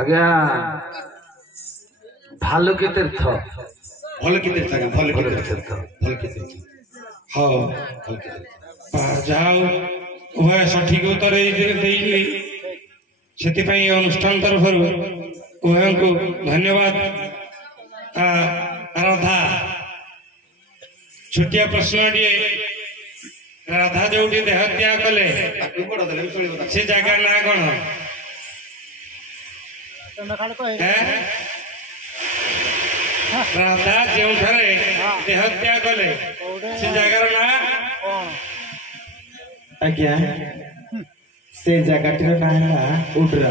आज्ञा भालुकी तीर्थ भलकी तीर्थ आज्ञा भलकी तीर्थ हाँ जाओ उभय सठिक उत्तर से अनुष्ठान तरफ उभय को धन्यवाद। राधा छोटिया प्रश्न टे राधा जो देह त्याग कले से जगह ना कौन राधा जो देह त्याग कले से जगार ना आज्ञा से जगह ना है उड्रा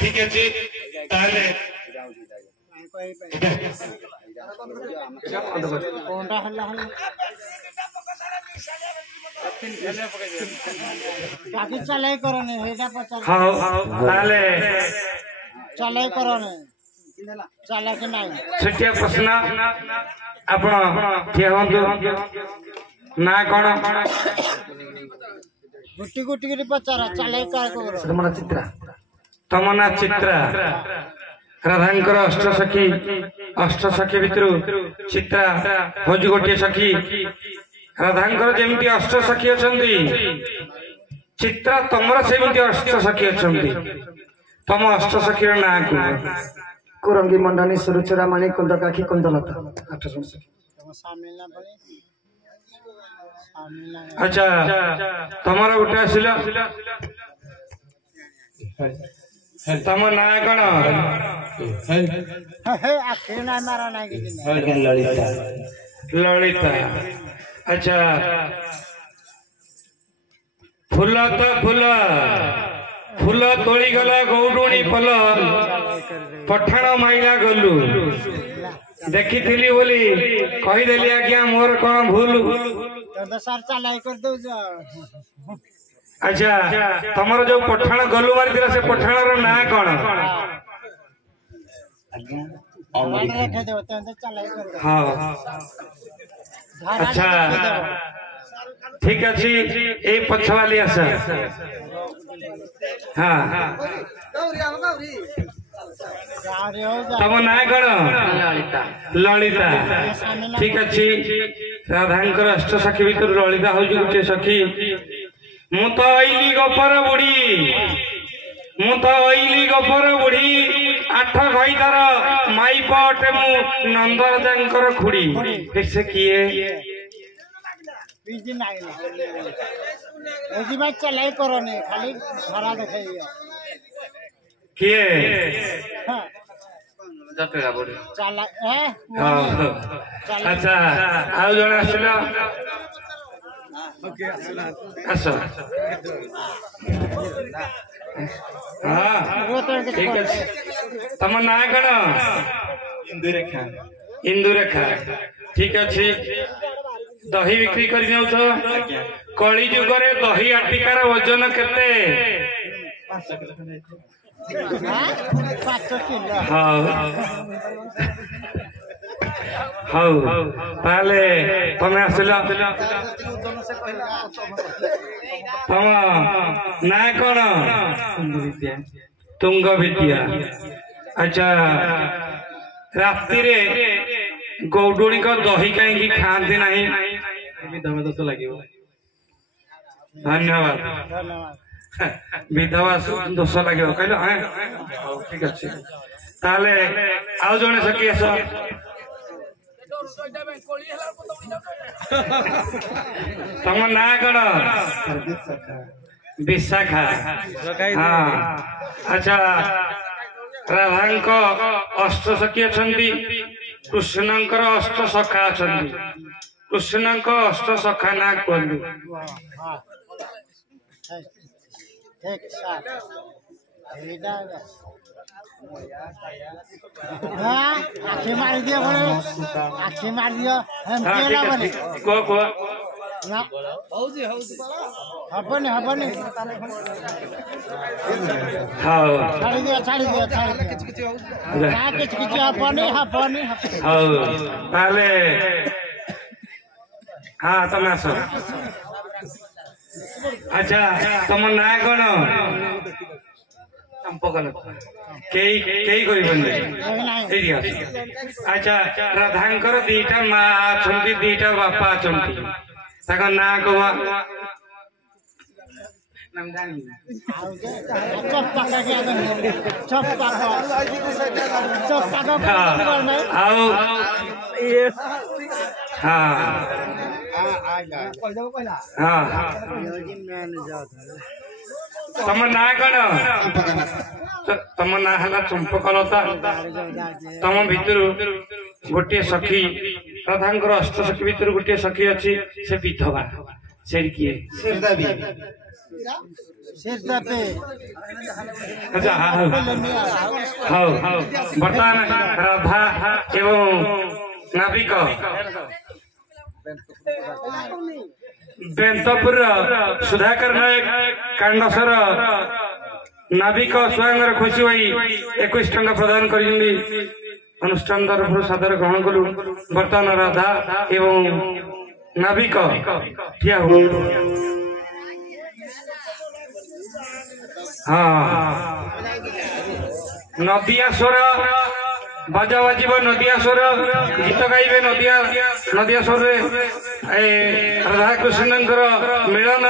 ठीक है जी ताले चलाई करने चलाई करने चला के नहीं छुटिया प्रश्न आपण ठिया हंतु ना कोन गुटी गुटी के पचारा चलाई कर को तमना चित्रा तमना चित्रा राधांकर अष्ट सखी भितरु चित्रा होज गोटे सखी राधांकर जेमती अष्ट सखी अछंती चित्रा तमरा सेमती अष्ट सखी अछंती तम अष्ट सखीर ना को कुरंगी मंडानी सुरुचरा मानी कुंदकाखी कुंदलता आठ सखी अच्छा तमरा उठा आसिला तम ना कौन ललिता ललिता अच्छा फूल तो फूल फूल तोली गला गौडुणी पल पठाण माइला गलु देखी थी बोली कहीदेली आज्ञा मोर कौन भूल अच्छा तमर जो पठाण गलु मारी से पठाण ना कौन हाँ अच्छा ठीक अच्छी ये पछ वाली आशा हाँ तम ना कौन ललिता ठीक अच्छी राधांकर अष्ट सखी भीतर ललिता हूँ गोटे सखी मु तो अइली गपर बुढ़ी आठ भाई तार माई पटे मु नंदराजांकर खुड़ी से किए चलाई करने खाली खरा देखे किए अच्छा आउ जन आसिल आस हाँ ठीक है तम ना कौन इंदुरेखा ठीक अच्छे दही बिक्री कर कली जुगरे दही आटिकार वजन केते हाँ ताले तमें आसिल तम ना कौन तुंग विद्या अच्छा राति रे गौडुणी को दही कहीं खाती नहीं विधवा दोष लगे धन्यवाद विधवा दोष लगे कहल ठीक अच्छे ताले आउ जने सखी आस तम ना कौन विशाखा हाँ अच्छा राधांक अष्ट सखी अच्छी कृष्णंकर अष्ट सखा अच्छी कृष्णंक अष्ट सखा ना कहलु आखि मार दिया आखि मार दिया ନା ହବନି ହବନି ହଉ ଛାଡ଼ିଦିଅ ନା କିଛି ହବନି ହବନି ହଉ ତାହେଲେ ହଁ ତମେ ଆସ। ଆଚ୍ଛା ତମ ନାଁ କଣ? କେହି କହିବନି ଏଇଠି ଆସ। ଆଚ୍ଛା ରାଧାଙ୍କର ଦିଟା ମା ଅଛନ୍ତି ଦିଟା ବାପା ଅଛନ୍ତି ତାଙ୍କ ନାଁ କୁହ। ଆଉ ତମ ନାଁ କଣ? ତମ ନାଁ ହେଲା ଚମ୍ପକଲତା। ତମ ଭିତରୁ ଗୋଟିଏ ସଖୀ ରାଧାଙ୍କର ଅଷ୍ଟ ସଖୀ ଭିତରୁ ଗୋଟିଏ ସଖୀ ଅଛି ସେ ବିଧବା। ସେ କିଏ? ଆଚ୍ଛା ହଉ ବର୍ତ୍ତମାନ ରାଧା ଏବଂ ନାବିକ ବେନ୍ତପୁର ସୁଧାକର ନାୟକ କାଣ୍ଡସର ନାବିକ ସ୍ୱୟଂର ଖୁସି ହୋଇ 21 ଟଙ୍କା ପ୍ରଦାନ କରିଛନ୍ତି। ଅନୁଷ୍ଠାନ ତରଫରୁ ସାଦର ଗ୍ରହଣ କଲୁ। ବର୍ତ୍ତମାନ ରାଧା ଏବଂ ନାବିକ ଠିଆ ହୁଅନ୍ତୁ। ହଁ ନଦିଆ ସ୍ୱର ବାଜା ବାଜିବ। ନଦିଆ ସ୍ୱର ଗୀତ ଗାଇବେ। ନଦିଆ ସ୍ୱରରେ ରାଧାକୃଷ୍ଣଙ୍କର ମିଳନ